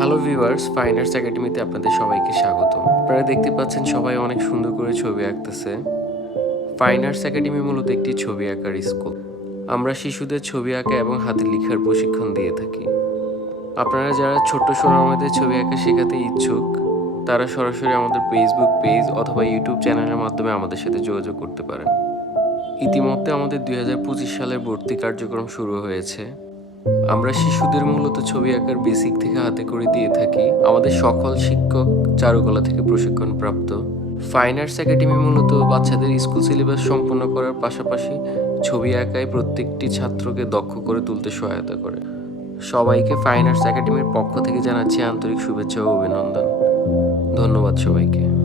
Hello viewers, fine arts একাডেমিতে আপনাদের সবাইকে স্বাগতম। আপনারা দেখতে পাচ্ছেন সবাই অনেক সুন্দর করে ছবি আঁকতেছে। ফাইন আর্টস একাডেমি মূলত একটি ছবি আঁকার স্কুল। আমরা শিশুদের ছবি আঁকা এবং হাতে লেখার প্রশিক্ষণ দিয়ে থাকি। আপনারা যারা ছোট্ট সোনামণিদের ছবি আঁকা শেখাতে ইচ্ছুক, তারা সরাসরি আমাদের ফেসবুক পেজ অথবা ইউটিউব চ্যানেলের মাধ্যমে আমাদের সাথে যোগাযোগ করতে পারেন। ইতিমধ্যে আমাদের 2025 সালের ভর্তি কার্যক্রম শুরু হয়েছে। আমরা শিশুদের মূলত ছবি আঁকার বেসিক থেকে হাতে করে দিয়ে থাকি। আমাদের সকল শিক্ষক চারুকলা থেকে প্রশিক্ষণপ্রাপ্ত। ফাইন আর্টস একাডেমি মূলত বাচ্চাদের স্কুল সিলেবাস সম্পন্ন করার পাশাপাশি ছবি আঁকায় প্রত্যেকটি ছাত্রকে দক্ষ করে তুলতে সহায়তা করে। সবাইকে ফাইন আর্টস একাডেমির পক্ষ থেকে জানাচ্ছি আন্তরিক শুভেচ্ছা ও অভিনন্দন। ধন্যবাদ সবাইকে।